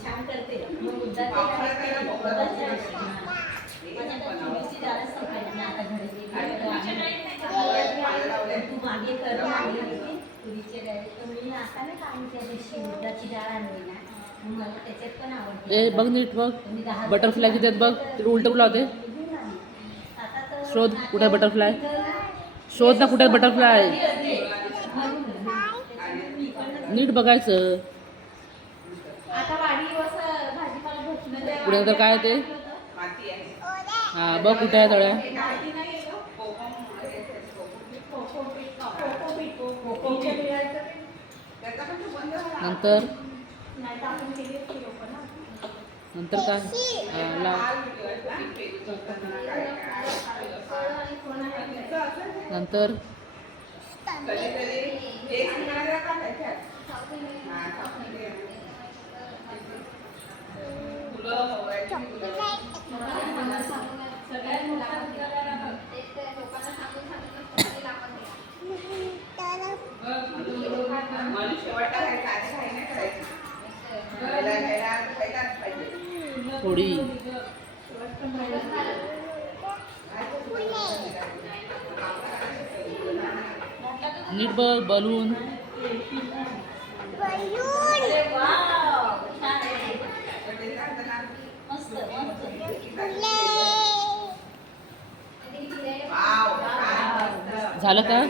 छान करते मग उद्याची डाळ संपायची आता घरी तू मागे कर तुरीचे डाळ मी आता नाही काम त्या दिवशी उद्याची डाळ आणली ना मला त्याच्यात पण आवडते. ए बघ नीट बघ बटरफ्लाय किती आहेत बघ ते उलट लावते. शोध कुठे बटरफ्लाय शोध ना कुठे बटरफ्लाय नीट बघायचं. पुढे तर काय ते हां बघ कुठे आहे तळ्या नंतर नंतर काय नंतर थोडी नीट बघ बलून झालं का